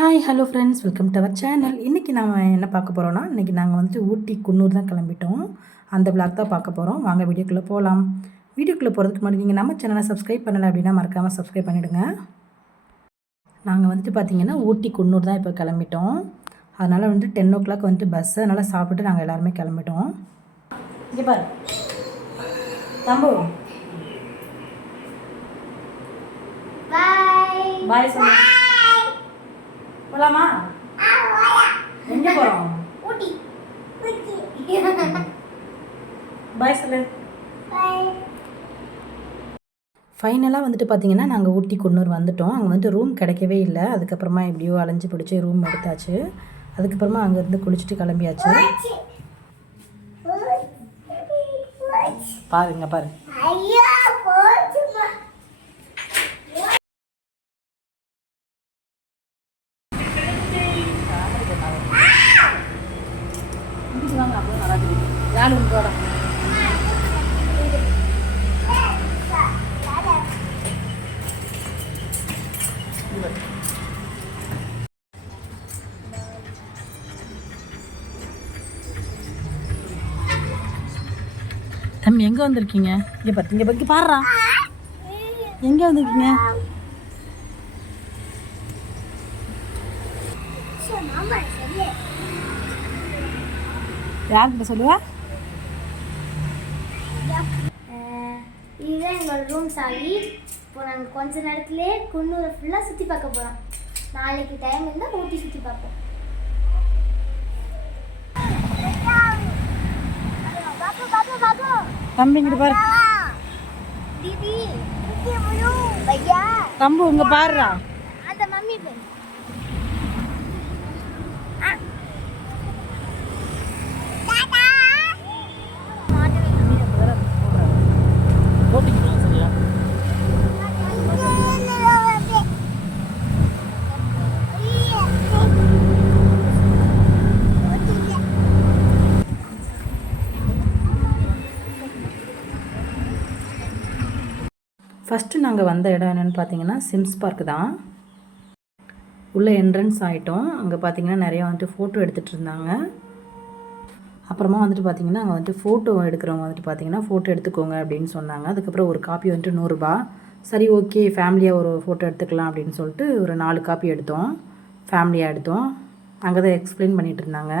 Hi hello friends, welcome to our channel. இன்றைக்கி நாம் என்ன பார்க்க போகிறோன்னா, இன்றைக்கி நாங்கள் வந்துட்டு ஊட்டி குன்னூர் தான் கிளம்பிட்டோம். அந்த விளாக் தான் பார்க்க போகிறோம். வாங்க வீடியோக்குள்ளே போகலாம். வீடியோக்குள்ளே போகிறதுக்கு முன்னாடி நீங்கள் நம்ம சேனலை சப்ஸ்கிரைப் பண்ணலை அப்படின்னா மறக்காமல் சப்ஸ்கிரைப் பண்ணிவிடுங்க. நாங்கள் வந்துட்டு பார்த்திங்கன்னா ஊட்டி குன்னூர் தான் இப்போ கிளம்பிட்டோம். அதனால் வந்துட்டு 10 o'clock வந்துட்டு பஸ்ஸு, அதனால் சாப்பிட்டுட்டு நாங்கள் எல்லாருமே கிளம்பிட்டோம். இங்கே பாரு தம்பு, பாய் சொல்லு. போலாமா? எங்கே போகிறோம்? ஊட்டி. பாய் சொல்லு. ஃபைனலாக வந்துட்டு பார்த்தீங்கன்னா நாங்கள் ஊட்டி குன்னூர் வந்துட்டோம். அங்கே வந்துட்டு ரூம் கிடைக்கவே இல்லை. அதுக்கப்புறமா எப்படியோ அலைஞ்சு பிடிச்சி ரூம் எடுத்தாச்சு. அதுக்கப்புறமா அங்கேருந்து குளிச்சுட்டு கிளம்பியாச்சு. பாருங்க பாரு. யார் உங்களோட தம்பி எங்கே வந்திருக்கீங்க? இங்கே பார்த்து இங்கே பற்றி பாடுறா. எங்கே வந்திருக்கீங்க? யார்கிட்ட சொல்லுவா? இதுதான் எங்களோட ரூம் சாவி. இப்போ நாங்கள் கொஞ்ச நேரத்துலேயே குன்னூரை ஃபுல்லாக சுற்றி பார்க்க போகிறோம். நாளைக்கு டைம் இருந்தால் ஊட்டி சுற்றி பார்ப்போம். தம்பிங்கிட்ட பாரு. தம்பு இங்கே பாருடா. அந்த மம்மி பேர் ஃபஸ்ட்டு நாங்கள் வந்த இடம் என்னென்னு பார்த்தீங்கன்னா சிம்ஸ் பார்க் தான். உள்ளே என்ட்ரன்ஸ் ஆகிட்டோம். அங்கே பார்த்தீங்கன்னா நிறையா வந்துட்டு ஃபோட்டோ எடுத்துகிட்டு இருந்தாங்க. அப்புறமா வந்துட்டு பார்த்திங்கன்னா அங்கே வந்துட்டு ஃபோட்டோ எடுக்கிறவங்க வந்துட்டு பார்த்திங்கன்னா ஃபோட்டோ எடுத்துக்கோங்க அப்படின்னு சொன்னாங்க. அதுக்கப்புறம் ஒரு காப்பி வந்துட்டு 100 ரூபா. சரி ஓகே, ஃபேமிலியாக ஒரு ஃபோட்டோ எடுத்துக்கலாம் அப்படின்னு சொல்லிட்டு ஒரு 4 காப்பி எடுத்தோம். ஃபேமிலியாக எடுத்தோம். அங்கே தான் எக்ஸ்பிளைன் பண்ணிகிட்டு இருந்தாங்க.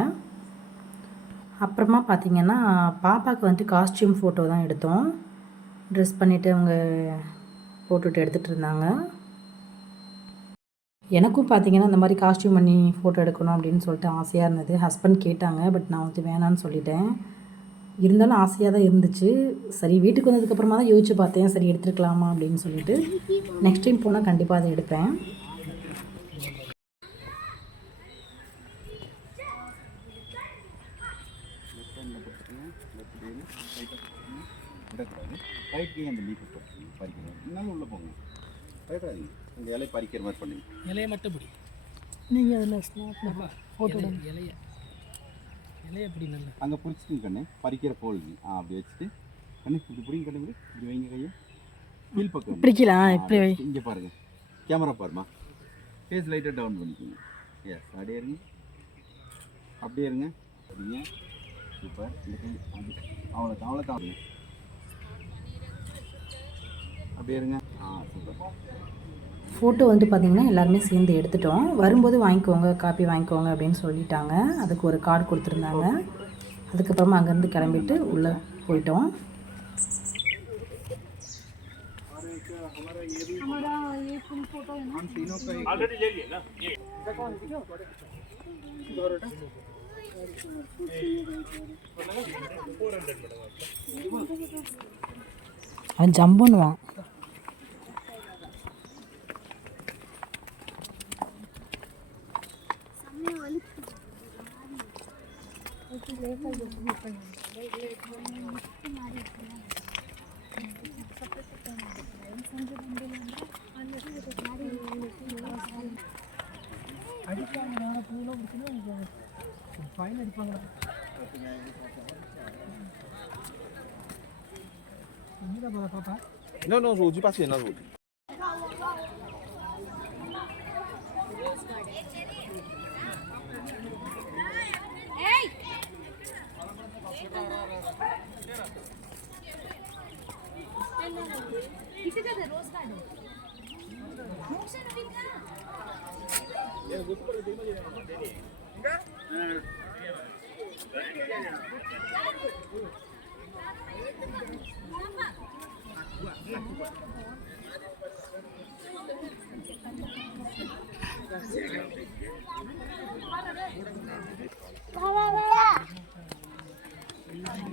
அப்புறமா பார்த்திங்கன்னா பாப்பாவுக்கு வந்துட்டு காஸ்டியூம் ஃபோட்டோ தான் எடுத்தோம். ட்ரெஸ் பண்ணிவிட்டு அவங்க ஃபோட்டோ எடுத்துகிட்டு இருந்தாங்க. எனக்கும் பார்த்திங்கன்னா இந்த மாதிரி காஸ்டியூம் பண்ணி ஃபோட்டோ எடுக்கணும் அப்படின்னு சொல்லிட்டு ஆசையாக இருந்தது. ஹஸ்பண்ட் கேட்டாங்க, பட் நான் வந்து வேணான்னு சொல்லிட்டேன். இருந்தாலும் ஆசையாக தான் இருந்துச்சு. சரி வீட்டுக்கு வந்ததுக்கப்புறமா தான் யோசிச்சு பார்த்தேன், சரி எடுத்துருக்கலாமா அப்படின்னு சொல்லிட்டு. நெக்ஸ்ட் டைம் போனால் கண்டிப்பாக அதை எடுப்பேன். உள்ள போங்க, இந்த இலையை பறிக்கிற மாதிரி பண்ணுங்க. இலையை மட்டும் பிடி. நீங்கள் அதில் ஃபோட்டோ இலையை எப்படி நல்லா அங்கே பிடிச்சிட்டு கண்ணு பறிக்கிற போடுங்க. அப்படி வச்சுட்டு கண்ணு இப்படி பிடிங்க, கண்ணு இப்படி வைங்க, கையை கீழ் பக்கம் பிடிக்கலாம். இப்படி வை. இங்கே பாருங்கள், கேமரா பாருமா. ஃபேஸ் லைட்டாக டவுன் பண்ணிக்கோங்க. எஸ், அப்படியே இருங்க, அப்படியே இருங்க, அப்படிங்க. சூப்பர். இந்த கை அது அவ்வளோ தாங்க, அப்படியே இருங்க. சூப்பர். ஃபோட்டோ வந்து பார்த்திங்கன்னா எல்லாருமே சேர்ந்து எடுத்துட்டோம். வரும்போது வாங்கிக்கோங்க, காப்பி வாங்கிக்கோங்க அப்படின்னு சொல்லிட்டாங்க. அதுக்கு ஒரு கார்டு கொடுத்துருந்தாங்க. அதுக்கப்புறமா அங்கேருந்து கிளம்பிட்டு உள்ளே போயிட்டோம். அவன் ஜம்ப் பண்ணுவான். Non, je dis pas c'est non.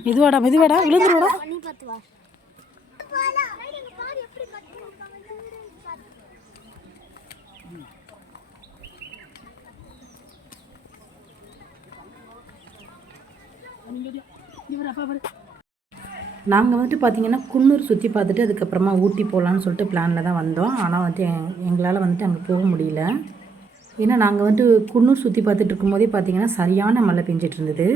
மெதுவாடா மெதுவாடா விழுந்துருவாடா. பண்ணி பார்த்து வா. நாங்கள் வந்துட்டு பார்த்திங்கன்னா குன்னூர் சுற்றி பார்த்துட்டு அதுக்கப்புறமா ஊட்டி போகலான்னு சொல்லிட்டு பிளானில் தான் வந்தோம். ஆனால் வந்துட்டு எங்களால் வந்துட்டு அங்கே போக முடியல. ஏன்னா நாங்கள் வந்துட்டு குன்னூர் சுற்றி பார்த்துட்டு இருக்கும்போதே பார்த்திங்கன்னா சரியான மழை பெஞ்சிட்டு இருந்தது.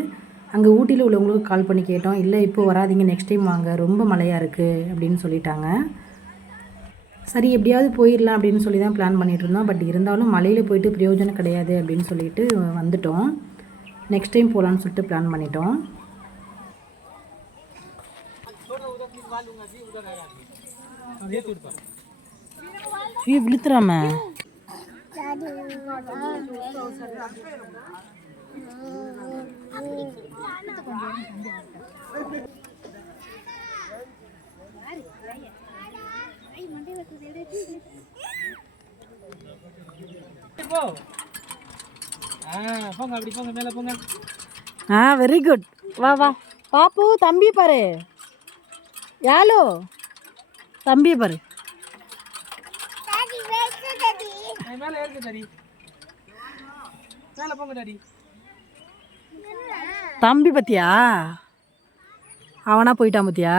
அங்கே ஊட்டியில் உள்ளவங்களுக்கு கால் பண்ணி கேட்டோம், இல்லை இப்போ வராதிங்க, நெக்ஸ்ட் டைம் வாங்க, ரொம்ப மழையாக இருக்குது அப்படின்னு சொல்லிட்டாங்க. சரி எப்படியாவது போயிடலாம் அப்படின்னு சொல்லி தான் பிளான் பண்ணிகிட்டு இருந்தோம். பட் இருந்தாலும் மழையில் போயிட்டு பிரயோஜனம் கிடையாது அப்படின்னு சொல்லிட்டு வந்துட்டோம். நெக்ஸ்ட் டைம் போகலான்னு சொல்லிட்டு பிளான் பண்ணிட்டோம். விழுத்துறாம வெரி குட். வா வா பாப்பு, தம்பி பாரு, யாலோ தம்பி பாரு. தம்பி பத்தியா அவனா போயிட்டான் பத்தியா.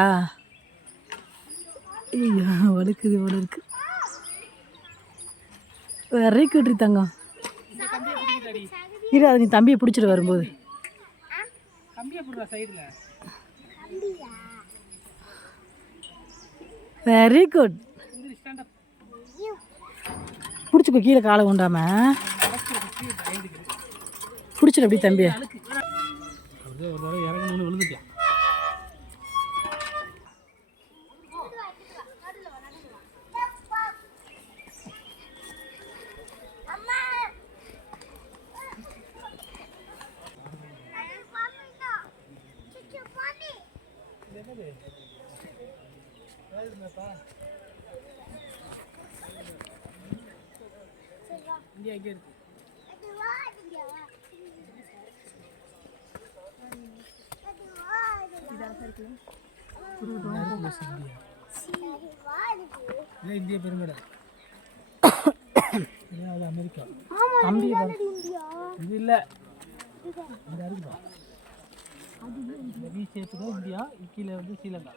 வழுக்குது வழுக்கு. வெரி குட் தங்கம். இரு, அது நீ தம்பியை பிடிச்சிட்டு வரும்போது. Very good. பிடிச்சிக்கோ, கீழே காலை கொண்டாம பிடிச்சிடு அப்படி தம்பி. இந்தியா பெருங்கடை அமெரிக்கா தம்பி இது இல்லை, இந்தியா கீழே வந்து ஸ்ரீலங்கா,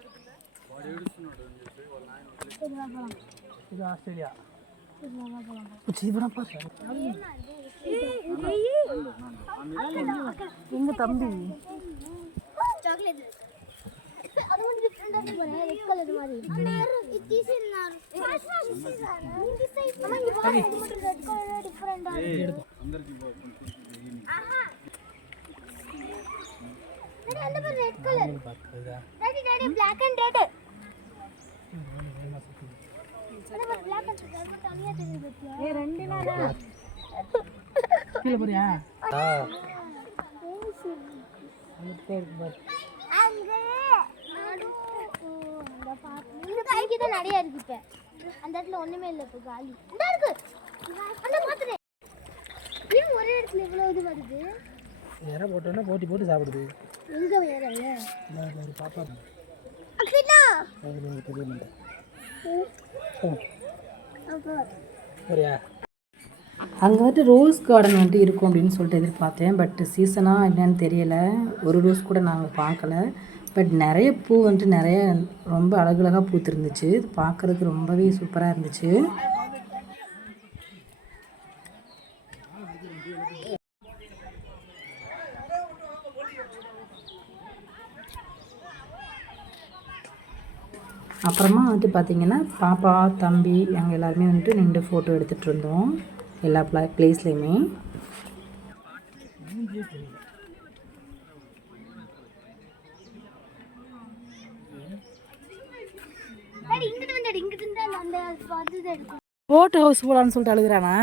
இது ஆஸ்திரேலியா. எங்க தம்பி நிறைய இருக்கு. இப்ப அந்த இடத்துல ஒண்ணுமே இல்லை, இப்ப காலி இருக்கு. ஒரே இடத்துல இவ்வளவு இது வருது. வேற போட்டோன்னா போட்டி போட்டு சாப்பிடுது. எங்க வேற பாப்பா அங்கே வந்துட்டு ரோஸ் கார்டன் வந்துட்டு இருக்கும் அப்படின்னு சொல்லிட்டு எதிர்பார்த்தேன். பட் சீசனாக என்னன்னு தெரியலை, ஒரு ரோஸ் கூட நாங்கள் பார்க்கல. பட் நிறைய பூ வந்துட்டு நிறைய ரொம்ப அழகழகாக பூத்துருந்துச்சு. பார்க்குறதுக்கு ரொம்பவே சூப்பராக இருந்துச்சு. அப்புறமா வந்துட்டு பார்த்திங்கன்னா பாப்பா தம்பி நாங்கள் எல்லாருமே வந்துட்டு நின்று ஃபோட்டோ எடுத்துகிட்டு இருந்தோம் எல்லா பிளேஸ்லேயுமே. போட் ஹவுஸ் போகலான்னு சொல்லிட்டு அழுகிறானா.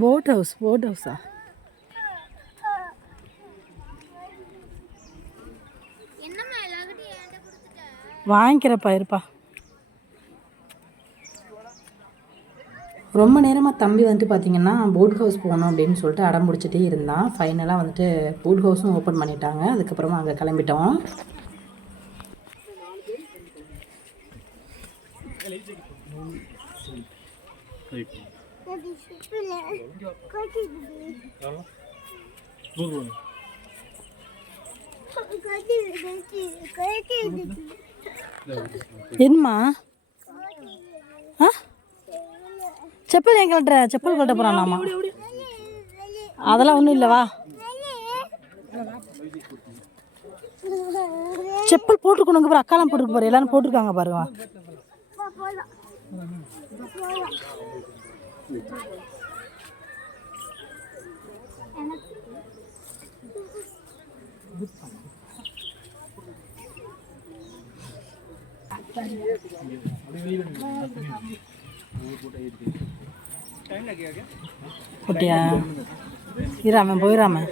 போட் ஹவுஸா? என்னம்மா எல்லார்கிட்டயும் என்கிட்ட கொடுத்துட்ட? வாங்கிக்கிறப்பா, இருப்பா. ரொம்ப நேரமாக தம்பி வந்துட்டு பார்த்திங்கன்னா போட் ஹவுஸ் போகணும் அப்படின்னு சொல்லிட்டு அடம் பிடிச்சிட்டே இருந்தான். ஃபைனலாக வந்துட்டு போட் ஹவுஸும் ஓப்பன் பண்ணிட்டாங்க. அதுக்கப்புறமா அங்கே கிளம்பிட்டோம். என்னம்மா? ஆ, செப்பல் ஏன் கழட்டுற? செப்பல் கழட்ட போகிறானாமா? அதெல்லாம் ஒன்றும் இல்லை, வா. செப்பல் போட்டுக்கணுங்க பாரு, அக்காலாம் போட்டுருக்கு பாரு, எல்லாரும் போட்டிருக்காங்க பாருங்க. போட்டியா? இராம போயிடாம.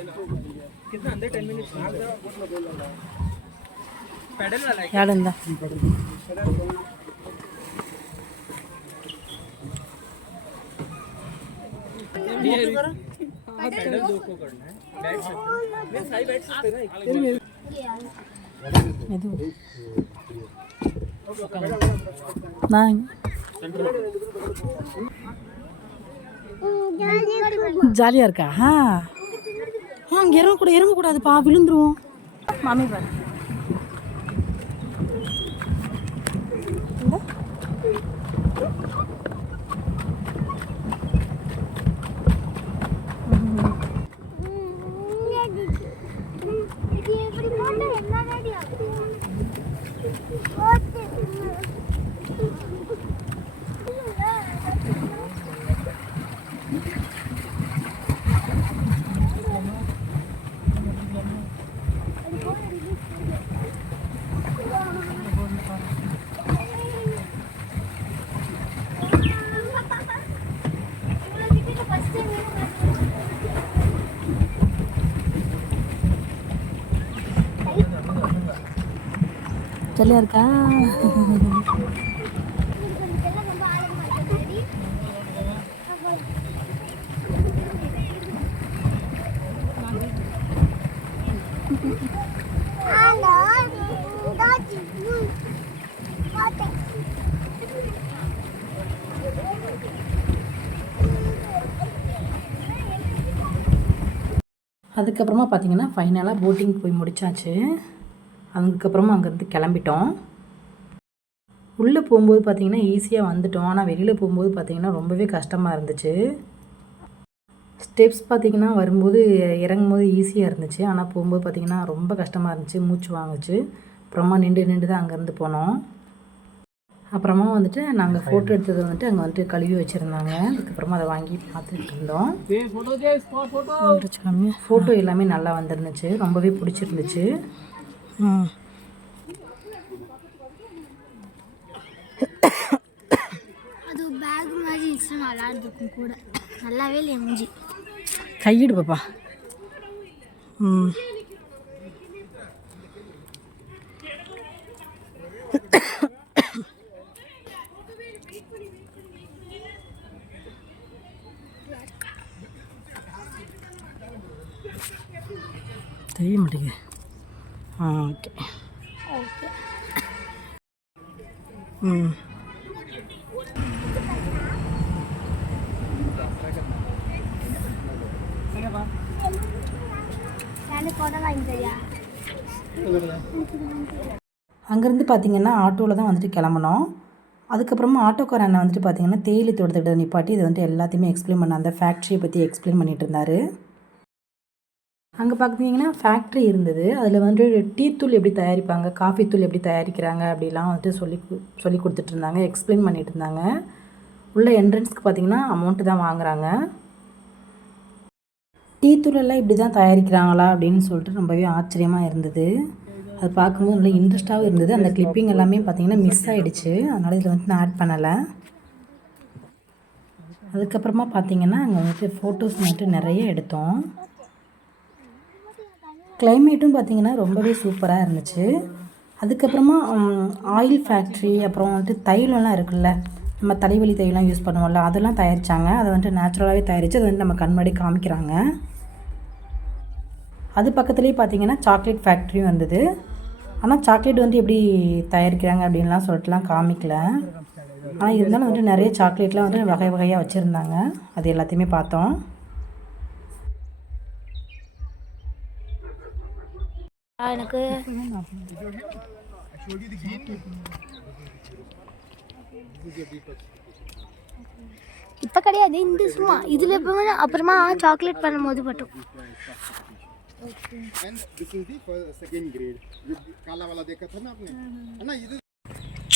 யாருந்தா ஜாலியாக இருக்கா? அங்கே இறங்கக்கூடாதுப்பா, விழுந்துருவோம். மாமி பாரு. ஜாலியாக இருக்கா? அதுக்கப்புறமா பார்த்தீங்கன்னா ஃபைனலாக போட்டிங் போய் முடிச்சாச்சு. அதுக்கப்புறமா அங்கேருந்து கிளம்பிட்டோம். உள்ளே போகும்போது பார்த்திங்கன்னா ஈஸியாக வந்துட்டோம். ஆனால் வெளியில் போகும்போது பார்த்திங்கன்னா ரொம்பவே கஷ்டமாக இருந்துச்சு. ஸ்டெப்ஸ் பார்த்திங்கன்னா வரும்போது இறங்கும்போது ஈஸியாக இருந்துச்சு. ஆனால் போகும்போது பார்த்திங்கன்னா ரொம்ப கஷ்டமாக இருந்துச்சு, மூச்சு வாங்குச்சு. அப்புறமா நின்று தான் அங்கேருந்து போனோம். அப்புறமா வந்துட்டு நாங்கள் ஃபோட்டோ எடுத்தது வந்துட்டு அங்கே வந்துட்டு கழுவி வச்சுருந்தாங்க. அதுக்கப்புறமா அதை வாங்கி பார்த்துட்டு இருந்தோம். ஃபோட்டோ எல்லாமே நல்லா வந்துருந்துச்சு, ரொம்பவே பிடிச்சிருந்துச்சு. அது பேக் மாதிரி இருந்துச்சு, நல்லா இருக்கும் கூட. நல்லாவே இல்லை மூஞ்சி. கையிடு பாப்பா. தெரிய மாட்டேங்குது. Okay okay. அங்கேருந்து பார்த்திங்கன்னா ஆட்டோவில் தான் வந்துட்டு கிளம்புனோம். அதுக்கப்புறமா ஆட்டோக்கார அண்ணன் வந்துட்டு பார்த்திங்கன்னா தேயிலை தோட்டத்திட்ட நிப்பாட்டி இது வந்துட்டு எல்லாத்தையுமே எக்ஸ்பிளைன் பண்ண, அந்த ஃபேக்ட்ரியை பற்றி எக்ஸ்பிளைன் பண்ணிகிட்டு இருந்தார். அங்கே பார்த்தீங்கன்னா ஃபேக்ட்ரி இருந்தது. அதில் வந்துட்டு டீ தூள் எப்படி தயாரிப்பாங்க, காஃபி தூள் எப்படி தயாரிக்கிறாங்க அப்படிலாம் வந்துட்டு சொல்லி கொடுத்துட்ருந்தாங்க, எக்ஸ்பிளைன் பண்ணிகிட்டு இருந்தாங்க. உள்ள என்ட்ரன்ஸ்க்கு பார்த்திங்கன்னா அமௌண்ட்டு தான் வாங்குகிறாங்க. டீ தூளெல்லாம் இப்படி தான் தயாரிக்கிறாங்களா அப்படின்னு சொல்லிட்டு ரொம்பவே ஆச்சரியமாக இருந்தது. அது பார்க்கும்போது நல்லா இன்ட்ரெஸ்ட்டாகவும் இருந்தது. அந்த கிளிப்பிங் எல்லாமே பார்த்திங்கன்னா மிஸ் ஆகிடுச்சு, அதனால் இதில் வந்துட்டு நான் ஆட் பண்ணலை. அதுக்கப்புறமா பார்த்தீங்கன்னா அங்கே வந்துட்டு ஃபோட்டோஸ் வந்துட்டு நிறைய எடுத்தோம். கிளைமேட்டும் பார்த்திங்கன்னா ரொம்பவே சூப்பராக இருந்துச்சு. அதுக்கப்புறமா ஆயில் ஃபேக்ட்ரி, அப்புறம் வந்துட்டு தைலம்லாம் இருக்குல்ல, நம்ம தலைவலி தைலம் யூஸ் பண்ணுவோம்ல, அதெல்லாம் தயாரித்தாங்க. அதை வந்துட்டு நேச்சுரலாகவே தயாரித்து அதை வந்து நம்ம கண் முன்னாடி காமிக்கிறாங்க. அது பக்கத்துலேயே பார்த்திங்கன்னா சாக்லேட் ஃபேக்ட்ரியும் வந்தது. ஆனால் சாக்லேட் வந்து எப்படி தயாரிக்கிறாங்க அப்படின்லாம் சொல்லிட்டுலாம் காமிக்கல. ஆனால் இருந்தாலும் வந்துட்டு நிறைய சாக்லேட்லாம் வந்து வகை வகையாக வச்சுருந்தாங்க. அது எல்லாத்தையுமே பார்த்தோம். எனக்கு இப்போ கிடையாது, இந்த சும்மா இதில் இப்போ அப்புறமா சாக்லேட் பண்ணும்போது மட்டும்.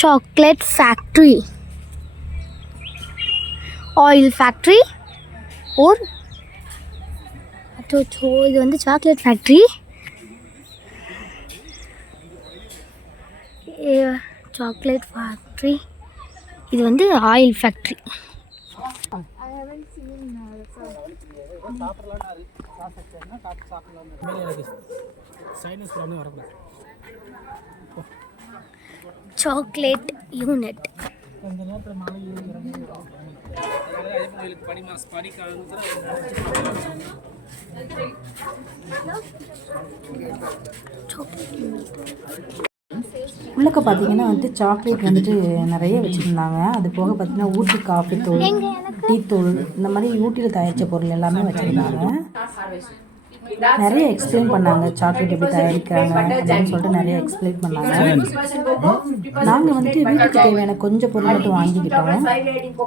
சாக்லேட் ஃபேக்ட்ரி, ஆயில் ஃபேக்ட்ரி और இது வந்து சாக்லேட் ஃபேக்ட்ரி. சாக்லேட் ஃபேக்ட்ரி, இது வந்து ஆயில் ஃபேக்ட்ரி. Chocolate unit. உள்ளக்க பார்த்தீங்கன்னா வந்துட்டு சாக்லேட் வந்துட்டு நிறைய வச்சுருந்தாங்க. அது போக பார்த்தீங்கன்னா ஊட்டி காஃபி தூள், டீ தூள், இந்த மாதிரி ஊட்டியில் தயாரித்த பொருள் எல்லாமே வச்சுருந்தாங்க. நிறைய எக்ஸ்பிளைன் பண்ணாங்க சாக்லேட் எப்படி தயாரிக்கிறாங்க அப்படின்னு சொல்லிட்டு நிறைய எக்ஸ்பிளைன் பண்ணாங்க. நாங்கள் வந்துட்டு வீட்டுக்கு தேவையான கொஞ்சம் பொருள் மட்டும் வாங்கிக்கிட்டோம்.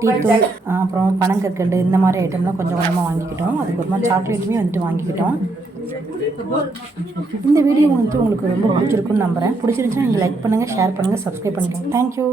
டீ தூள், அப்புறம் பனங்கற்கண்டு, இந்த மாதிரி ஐட்டம்லாம் கொஞ்சம் கொஞ்சமாக வாங்கிக்கிட்டோம். அதுக்கப்புறமா சாக்லேட்டுமே வந்துட்டு வாங்கிக்கிட்டோம். இந்த வீடியோ வந்துட்டு உங்களுக்கு ரொம்ப பிடிச்சிருக்குன்னு நம்புகிறேன். பிடிச்சிருந்துச்சுன்னா நீங்கள் லைக் பண்ணுங்கள், ஷேர் பண்ணுங்கள், சப்ஸ்கிரைப் பண்ணிக்கோங்க. தேங்க்யூ.